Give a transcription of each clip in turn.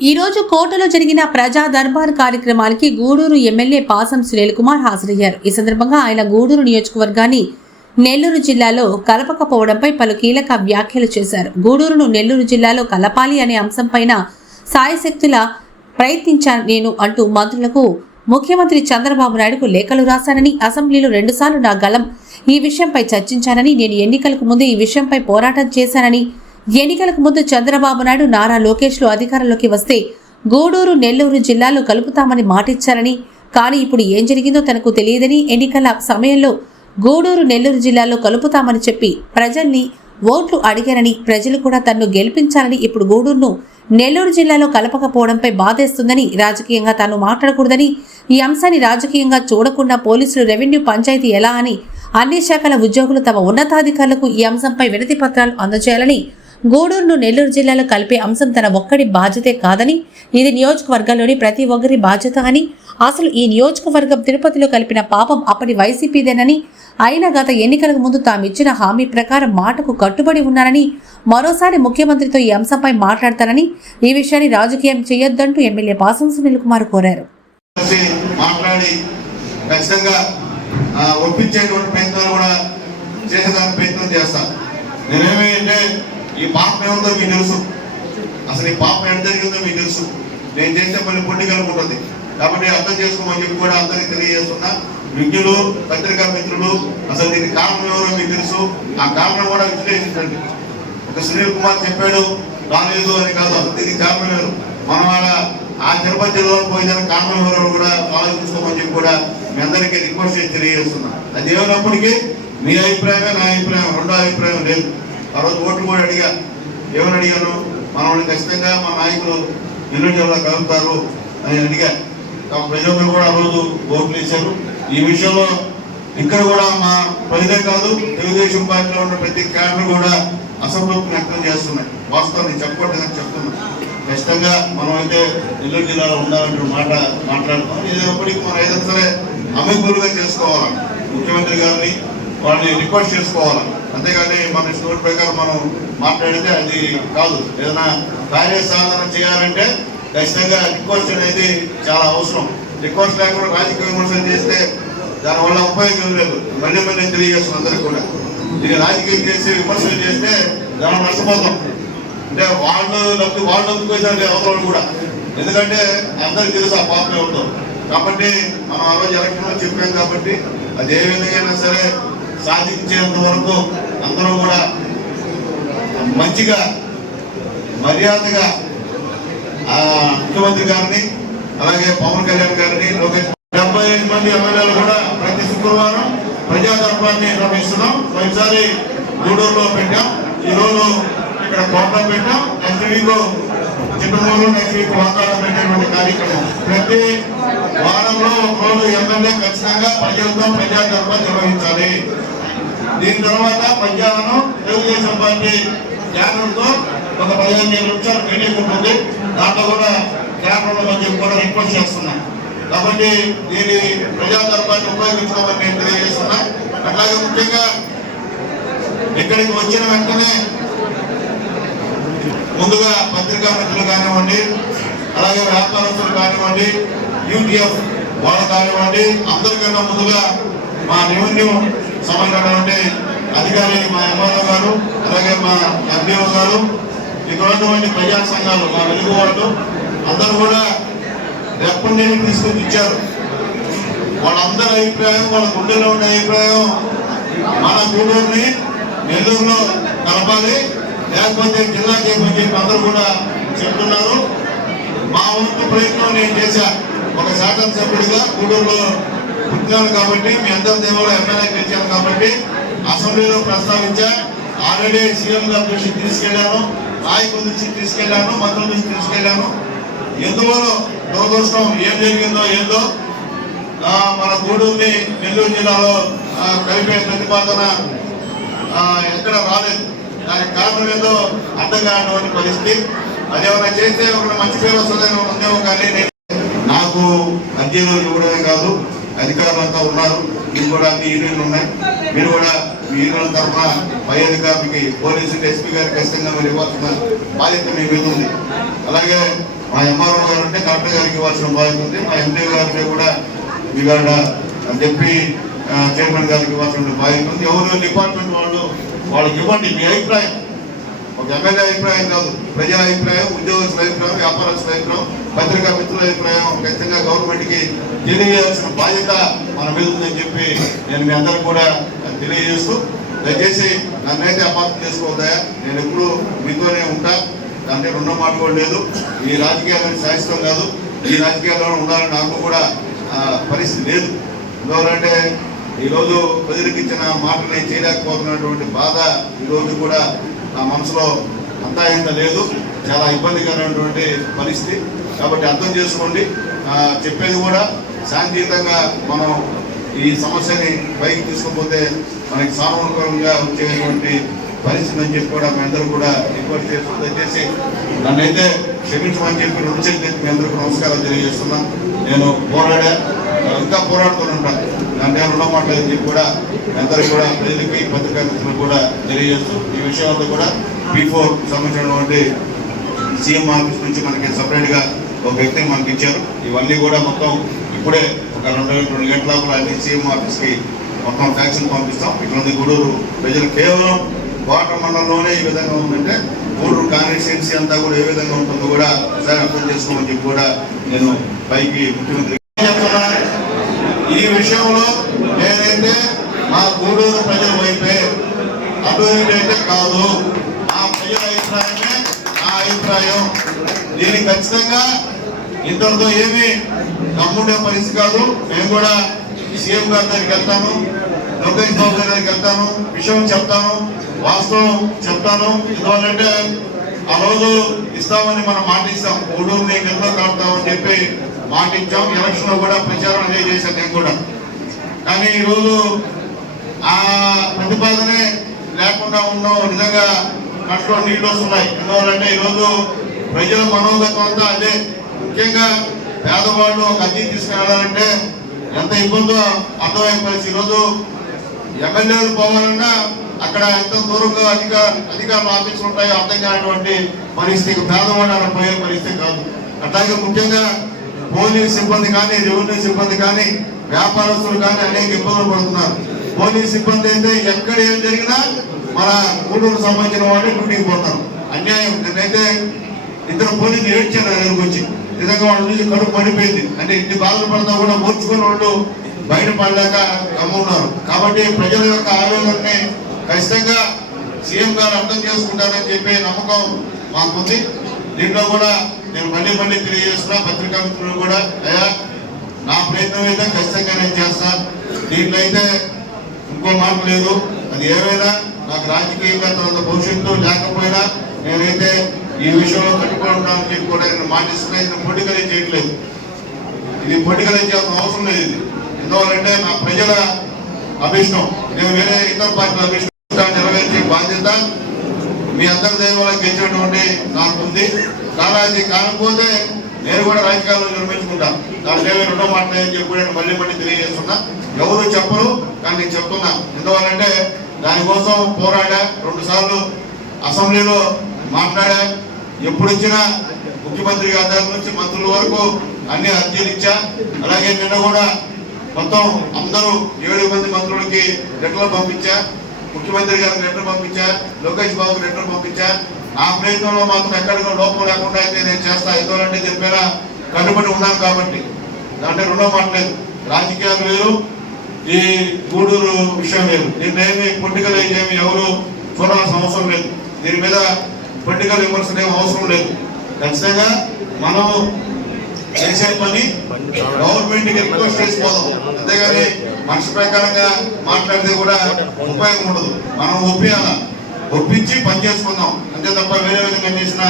ఈరోజు కోటలో జరిగిన ప్రజా దర్బార్ కార్యక్రమానికి గూడూరు ఎమ్మెల్యే పాసం సునీల్ కుమార్ హాజరయ్యారు. ఈ సందర్భంగా ఆయన గూడూరు నియోజకవర్గాన్ని నెల్లూరు జిల్లాలో కలపకపోవడంపై పలు కీలక వ్యాఖ్యలు చేశారు. గూడూరును నెల్లూరు జిల్లాలో కలపాలి అనే అంశంపైన సాయశక్తుల ప్రయత్నించాను నేను అంటూ మంత్రులకు ముఖ్యమంత్రి చంద్రబాబు నాయుడుకు లేఖలు రాశానని అసెంబ్లీలో రెండుసార్లు నా గలం ఈ విషయంపై చర్చించానని నేను ఎన్నికలకు ముందు ఈ విషయంపై పోరాటం చేశానని ఎన్నికలకు ముందు చంద్రబాబు నాయుడు నారా లోకేష్లు అధికారంలోకి వస్తే గూడూరు నెల్లూరు జిల్లాలో కలుపుతామని మాటిచ్చారని కానీ ఇప్పుడు ఏం జరిగిందో తనకు తెలియదని ఎన్నికల సమయంలో గూడూరు నెల్లూరు జిల్లాలో కలుపుతామని చెప్పి ప్రజల్ని ఓట్లు అడిగారని ప్రజలు కూడా తన్ను గెలిపించాలని ఇప్పుడు గూడూరును నెల్లూరు జిల్లాలో కలపకపోవడంపై బాధేస్తుందని రాజకీయంగా తాను మాట్లాడకూడదని ఈ అంశాన్ని రాజకీయంగా చూడకుండా పోలీసులు రెవెన్యూ పంచాయతీ ఎలా అని అన్ని శాఖల ఉద్యోగులు తమ ఉన్నతాధికారులకు ఈ అంశంపై వినతి పత్రాలు అందజేయాలని గూడూరును నెల్లూరు జిల్లాలో కలిపే అంశం తన ఒక్కడి బాధ్యతే కాదని ఇది నియోజకవర్గంలోని ప్రతి ఒక్కరి బాధ్యత అని అసలు ఈ నియోజకవర్గం తిరుపతిలో కలిపిన పాపం అప్పటి వైసీపీదేనని అయినా గత ఎన్నికలకు ముందు తామిచ్చిన హామీ ప్రకారం మాటకు కట్టుబడి ఉన్నారని మరోసారి ముఖ్యమంత్రితో ఈ అంశంపై మాట్లాడతారని ఈ విషయాన్ని రాజకీయం చేయొద్దంటూ ఎమ్మెల్యే పాసం సునీల్ కుమార్ కోరారు. మాట్లాడి ఖచ్చితంగా ఒప్పించేటువంటి ప్రయత్నాలు కూడా చేసేదానికి ప్రయత్నం చేస్తాను. నేనేమి అంటే ఈ పాపం ఏముందో మీకు తెలుసు. అసలు ఈ పాపం ఎంత జరిగిందో మీకు తెలుసు. నేను చేసే పని పొండికలు ఉంటుంది కాబట్టి అర్థం చేసుకోమని చెప్పి కూడా అందరికీ తెలియజేస్తున్నా. విజ్ఞులు పత్రికా మిత్రులు అసలు దీనికి కారణం ఎవరో మీకు తెలుసు. ఆ కారణం కూడా విశ్లేషించండి. ఒక సునీల్ కుమార్ చెప్పాడు రాలేదు అని కాదు అసలు దీనికి కారణం ఎవరు మన ఆ తిరుపతి జిల్లాలో పోయిన కారణం ఎవరో కూడా ఆలోచించుకోమని చెప్పి కూడా మీ అందరికీ రిక్వెస్ట్ చేసి తెలియజేస్తున్నా. అది ఏమైనప్పటికీ మీ అభిప్రాయమే నా అభిప్రాయం రెండో అభిప్రాయం లేదు. ఆ రోజు ఓట్లు కూడా అడిగా. ఏమని అడిగాను? మనల్ని ఖచ్చితంగా మా నాయకులు నిర్ణయంలో జిల్లా కలుపుతారు అని అడిగా. తమ ప్రజలందరూ కూడా ఆ రోజు ఓట్లు వేశారు ఈ విషయంలో ఇక్కడ కూడా మా ప్రజలే కాదు తెలుగుదేశం పార్టీలో ఉన్న ప్రతి క్యాడర్ కూడా అసంతృప్తిని వ్యక్తం చేస్తున్నాయి. వాస్తవం నేను చెప్పకూడదని చెప్తున్నా. ఖచ్చితంగా మనం అయితే నెల్లూరు జిల్లాలో ఉండాలంటే మాట మాట్లాడుతున్నాం ఏదైనప్పటికీ మనం ఏదైనా సరే అమలుగా చేసుకోవాలి. ముఖ్యమంత్రి గారిని వాళ్ళని రిక్వెస్ట్ చేసుకోవాలి. అంతేగాని మన స్టోర్ ప్రకారం మనం మాట్లాడితే అది కాదు. ఏదైనా కార్యసాధన చేయాలంటే ఖచ్చితంగా రిక్వెస్ట్ అనేది చాలా అవసరం. రిక్వెస్ట్ లేకుండా రాజకీయ విమర్శలు చేస్తే దానివల్ల ఉపయోగం లేదు. మళ్ళీ మళ్ళీ తెలియజేస్తాం అందరికీ కూడా. ఇది రాజకీయం చేసి విమర్శలు చేస్తే దాని నష్టపోతాం. అంటే వాళ్ళు నమ్మి వాళ్ళు నమ్ముకోదండి అవసరం కూడా. ఎందుకంటే అందరికి తెలుసు ఆ పాపం ఎవరితో కాబట్టి మనం ఆ రోజు ఎలక్షన్లో చెప్పాం కాబట్టి అది ఏ విధంగా సరే సాధించేంత వరకు అందరూ కూడా మంచిగా మర్యాదగా ముఖ్యమంత్రి గారిని అలాగే పవన్ కళ్యాణ్ గారిని లోకేష్ డెబ్బై ఐదు మంది ఎమ్మెల్యేలు కూడా ప్రతి శుక్రవారం ప్రజా నిర్వహిస్తున్నాం. ఒకసారి గూడూరులో పెట్టాం. ఈ రోజు ఇక్కడ కోట పెట్టాం. నెక్స్ట్ వీక్ నేను నెక్స్ట్ వీక్ కార్యక్రమం. ప్రతి వారంలో ఒకరోజు ఎమ్మెల్యే ఖచ్చితంగా ప్రజలతో ప్రజా దర్బార్ నిర్వహించాలి. దీని తర్వాత మధ్యాహ్నం తెలుగుదేశం పార్టీ క్యాడర్తో ఒక పదిహేను నిమిషాలు మీటింగ్ ఉంటుంది. దాంట్లో కూడా క్యాడర్లో మధ్య కూడా రిక్వెస్ట్ చేస్తున్నాం. కాబట్టి దీని ప్రజా దర్బార్ని ఉపయోగించుకోమని నేను తెలియజేస్తున్నా. అట్లాగే ముఖ్యంగా ఇక్కడికి వచ్చిన వెంటనే ముందుగా పత్రికా మిత్రులు కానివ్వండి అలాగే వ్యాపారస్తులు కానివ్వండి యూటీఎఫ్ వాళ్ళు కానివ్వండి అందరికన్నా ముందుగా మా రెవెన్యూ సంబంధించినటువంటి అధికారి మా ఎంఆర్ఓ గారు అలాగే మా ఎంపీఓ గారు ఇక్కడ ఉన్నటువంటి ప్రజా సంఘాలు మా వెలుగు వాళ్ళు అందరూ కూడా రెప్పటి తీసుకొని ఇచ్చారు. వాళ్ళందరి అభిప్రాయం వాళ్ళ గుండెలో ఉండే అభిప్రాయం మన గూడూరుని నెల్లూరులో కలపాలి. లేకపోతే జిల్లా చేయమని చెప్పి అందరూ కూడా చెప్తున్నారు. మా వంతు ప్రయత్నం నేను చేశా. ఒక శాసనసభ్యుడిగా గూడూరులో పుట్టినాను కాబట్టి మీ అందరి దేవుడు ఎమ్మెల్యే గెలిచాను కాబట్టి అసెంబ్లీలో ప్రస్తావించా. ఆల్రెడీ సీఎం గారి దృష్టికి తీసుకెళ్ళాను నాయకుల దృష్టికి తీసుకెళ్ళాను మంత్రుల దృష్టికి తీసుకెళ్ళాను ఎందువల్ల దురదృష్టం? ఏం జరిగిందో ఏందో? మన గూడూరుని నెల్లూరు జిల్లాలో కలిపే ప్రతిపాదన ఎక్కడ రాలేదు. దానికి కారణం ఏదో అర్థం కానటువంటి పరిస్థితి. అదేమైనా చేస్తే ఒక మంచి పేరు వస్తుందని ఉందేమో కానీ నేను నాకు అధ్యయనం ఇవ్వడమే కాదు అధికారులంతా ఉన్నారు. మీరు కూడా అన్ని యూనియన్లు ఉన్నాయి. మీరు కూడా మీ యూనియన్ తరఫున పై అధికారికి పోలీసులు ఎస్పీ గారికి ఖచ్చితంగా మీరు ఇవ్వాల్సిన బాధ్యత మీ మీద ఉంది. అలాగే మా ఎంఆర్ఓ గారు అంటే కలెక్టర్ గారికి ఇవ్వాల్సిన బాధ్యత ఉంది. మా ఎంపీ గారికి కూడా మీ గారు చెప్పి చైర్మన్ గారికి ఇవ్వాల్సిన బాధ్యత ఉంది. ఎవరు డిపార్ట్మెంట్ వాళ్ళు వాళ్ళకి ఇవ్వండి మీ అభిప్రాయం. ఒక ఎమ్మెల్యే అభిప్రాయం కాదు ప్రజల అభిప్రాయం ఉద్యోగస్తుల అభిప్రాయం వ్యాపారస్తుల అభిప్రాయం పత్రికా మిత్రుల అభిప్రాయం ఖచ్చితంగా గవర్నమెంట్కి తెలియజేయాల్సిన బాధ్యత మన మీద ఉందని చెప్పి నేను మీ అందరూ కూడా తెలియజేస్తూ దయచేసి నన్నైతే అపార్థం చేసుకోవద్దా? నేను ఎప్పుడు మీతోనే ఉంటా. దాంట్లో రెండో మాట కూడా లేదు. ఈ రాజకీయాలను శాశ్వతం కాదు. ఈ రాజకీయాల్లో ఉండాలని నాకు కూడా పరిస్థితి లేదు. ఎందువల్లంటే ఈరోజు ప్రజలకు ఇచ్చిన మాటని చేయలేకపోతున్నటువంటి బాధ ఈరోజు కూడా నా మనసులో అంతా ఇంత లేదు. చాలా ఇబ్బందికరమైనటువంటి పరిస్థితి. కాబట్టి అర్థం చేసుకోండి. చెప్పేది కూడా శాంతియుతంగా మనం ఈ సమస్యని పైకి తీసుకోకపోతే మనకి సానుకూలంగా వచ్చేటువంటి పరిస్థితి అని చెప్పి కూడా మీ అందరూ కూడా రిక్వెస్ట్ చేస్తుంది దయచేసి నన్నైతే క్షమించమని చెప్పి రెండు చేతులు మీ అందరికీ నమస్కారం తెలియజేస్తున్నాను. నేను పోరాడా? ఇంకా పోరాడుతూనే ఉంటాను. దాంట్లో రుణ కూడా అందరూ కూడా ప్రజలకి పత్రికా కూడా తెలియజేస్తూ ఈ విషయాలతో కూడా బిఫోర్ సంబంధించినటువంటి సీఎం ఆఫీస్ నుంచి మనకి సపరేట్గా ఒక వ్యక్తిని మనకి ఇచ్చారు. ఇవన్నీ కూడా మొత్తం ఇప్పుడే ఒక రెండు రెండు గంటల అన్ని సీఎం ఆఫీస్కి మొత్తం ఫ్యాక్షన్ పంపిస్తాం. ఇటువంటి గూడూరు ప్రజలు కేవలం వాటర్ మండలంలోనే ఈ విధంగా ఉందంటే గూడూరు కాన్స్టిట్యున్సీ అంతా కూడా ఏ విధంగా ఉంటుందో కూడా ఒకసారి అర్థం చేసుకోమని చెప్పి కూడా నేను పైకి ముఖ్యమంత్రి విషయంలో నేనైతే మా గూడూరు ప్రజల వైపే అభివృద్ధి అయితే కాదు. ఆ ప్రజల అభిప్రాయమే నా అభిప్రాయం. దీనికి ఖచ్చితంగా ఇంతటితో ఏమి తమ్ముడే పరిస్థితి కాదు. మేము కూడా సీఎం గారి దగ్గరికి వెళ్తాను లోకేష్ బాబు గారి దగ్గరికి వెళ్తాను విషయం చెప్తాను వాస్తవం చెప్తాను. ఎందువల్లంటే ఆ రోజు ఇస్తామని మనం మాట ఇస్తాం. గంటలో ఎంతో చెప్పి మాట ఇచ్చాం. ఎలక్షన్లో కూడా ప్రచారం అదే చేశాను నేను కూడా. కానీ ఈరోజు ఆ ప్రతిపాదనే లేకుండా ఉన్నాం నిజంగా కష్టంలో నీళ్ళు వస్తున్నాయి. ఎందువల్లంటే ఈరోజు ప్రజల మనోగతం అంతా అదే. ముఖ్యంగా పేదవాళ్ళు ఒక అద్దీ తీసుకెళ్ళాలంటే ఎంత ఇబ్బందో అర్థమైన పరిస్థితి ఈరోజు ఎమ్మెల్యేలు పోవాలన్నా అక్కడ ఎంత దూరంగా అధిక అధికారుల ఆఫీసులు ఉంటాయో అర్థం కానటువంటి పరిస్థితి పేదవాళ్ళు అక్కడ పోయే పరిస్థితి కాదు. అట్లాగే ముఖ్యంగా పోలీస్ సిబ్బంది కానీ రెవెన్యూ సిబ్బంది కానీ వ్యాపారస్తులు కానీ అనేక ఇబ్బందులు పడుతున్నారు. పోలీస్ సిబ్బంది అయితే ఎక్కడ ఏం జరిగినా మన గూడూరు సంబంధించిన వాళ్ళు డ్యూటీకి పోతారు. అన్యాయం. నేనైతే ఇద్దరు పోలీసులు ఏడ్చాను నా దగ్గరకు వచ్చి నిజంగా వాళ్ళ నుంచి కడుపు పడిపోయింది. అంటే ఇన్ని బాధలు పడతా కూడా ఓర్చుకుని వాళ్ళు బయట పడలేక గమ్మున్నారు. కాబట్టి ప్రజల యొక్క ఆవేదనని ఖచ్చితంగా సీఎం గారు అర్థం చేసుకుంటారని చెప్పే నమ్మకం మాకుంది. దీంట్లో కూడా నేను మళ్ళీ మళ్ళీ తెలియజేస్తున్నా పత్రికా మిత్రులు కూడా అయ్యా నా ప్రయత్నం అయితే ఖచ్చితంగా నేను చేస్తా. దీంట్లో అయితే ఇంకో మార్పు లేదు. అది ఏమైనా నాకు రాజకీయంగా తర్వాత భవిష్యత్తు లేకపోయినా నేనైతే ఈ విషయంలో కట్టుబడి ఉంటానని చెప్పి కూడా నేను మాటిస్తున్నా ఇది పొడికలే చేయట్లేదు. ఇది పొడికలే చేయాల్సిన అవసరం లేదు. ఇది ఎందువల్లంటే నా ప్రజల అభిష్టం. నేను వేరే ఇతర పార్టీల అభిష్టం నెరవేర్చే బాధ్యత మీ అందరి దైవాలకు గెలిచినటువంటి నాకు ఉంది. కాలాది కాకపోతే నేను కూడా రాజకీయాల్లో నిర్మించుకుంటా దాంట్లో రెండో మాట లేదని చెప్పి నేను మళ్ళీ మళ్ళీ తెలియజేస్తున్నా. ఎవరు చెప్పరు కానీ నేను చెప్తున్నా. ఎందువల్లంటే దానికోసం పోరాడా? రెండు సార్లు అసెంబ్లీలో మాట్లాడా? ఎప్పుడు ఇచ్చినా ముఖ్యమంత్రి గారి దగ్గర నుంచి మంత్రుల వరకు అన్ని అర్జీలు ఇచ్చా. అలాగే నిన్న కూడా మొత్తం అందరూ ఏడు మంది మంత్రులకి లెటర్లు పంపించా. ముఖ్యమంత్రి గారికి లెటర్ పంపించా లోకేష్ బాబుకి లెటర్ పంపించా. ఆ ప్రయత్నంలో మాత్రం ఎక్కడికో లోపం లేకుండా అయితే నేను చేస్తా. ఎందుకంటే దీని మీద కట్టుబడి ఉన్నాను కాబట్టి. దాంట్లో రెండో మాట రాజకీయాలు వేరు ఈ గూడూరు విషయం లేదు. దీన్ని ఏమి పొలిటికల్ ఏమి ఎవరు చూడాల్సిన అవసరం లేదు. దీని మీద పొలిటికల్ విమర్శలు ఏమి అవసరం లేదు. ఖచ్చితంగా మనం చేసే పని గవర్నమెంట్కి రిక్వెస్ట్ చేసిపోదాం అంతేగాని మనసు ప్రకారంగా మాట్లాడితే కూడా ఉపయోగం ఉండదు. మనం ఒప్పియాల. ఒప్పించి పని చేసుకుందాం. అంతే తప్ప వేరే విధంగా చేసిన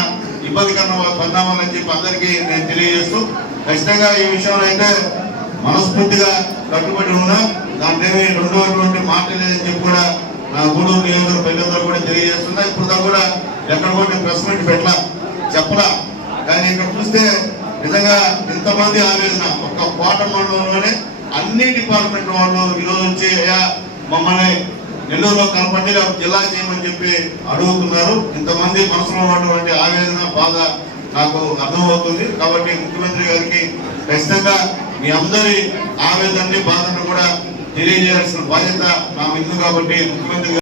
ఇబ్బందికరమైన కన్నా పద్దామని చెప్పి అందరికీ నేను తెలియజేస్తూ ఖచ్చితంగా ఈ విషయంలో అయితే మనస్ఫూర్తిగా కట్టుబడి ఉన్నా. దాంట్లో ఏమీ రెండవటువంటి మాట లేదని చెప్పి కూడా నా గూడూరు నియోజకవర్గ ప్రజలందరూ కూడా తెలియజేస్తున్నా. ఇప్పుడు దాకా కూడా ఎక్కడ కూడా ప్రెస్ మీట్ పెట్టలా చెప్పలా. కానీ ఇక్కడ చూస్తే నిజంగా ఇంతమంది ఆవేదన. ఒక కోట మండలంలోనే అన్ని డిపార్ట్మెంట్ వాళ్ళు ఈరోజు వచ్చి అయ్యా మమ్మల్ని నెల్లూరులో కనపండి జిల్లా చేయమని చెప్పి అడుగుతున్నారు. ఇంతమంది మనసులో ఉన్నటువంటి ఆవేదన బాధ నాకు అర్థమవుతుంది. కాబట్టి ముఖ్యమంత్రి గారికి ఖచ్చితంగా మీ అందరి ఆవేదనని బాధను కూడా తెలియజేయాల్సిన బాధ్యత నా మీద కాబట్టి ముఖ్యమంత్రి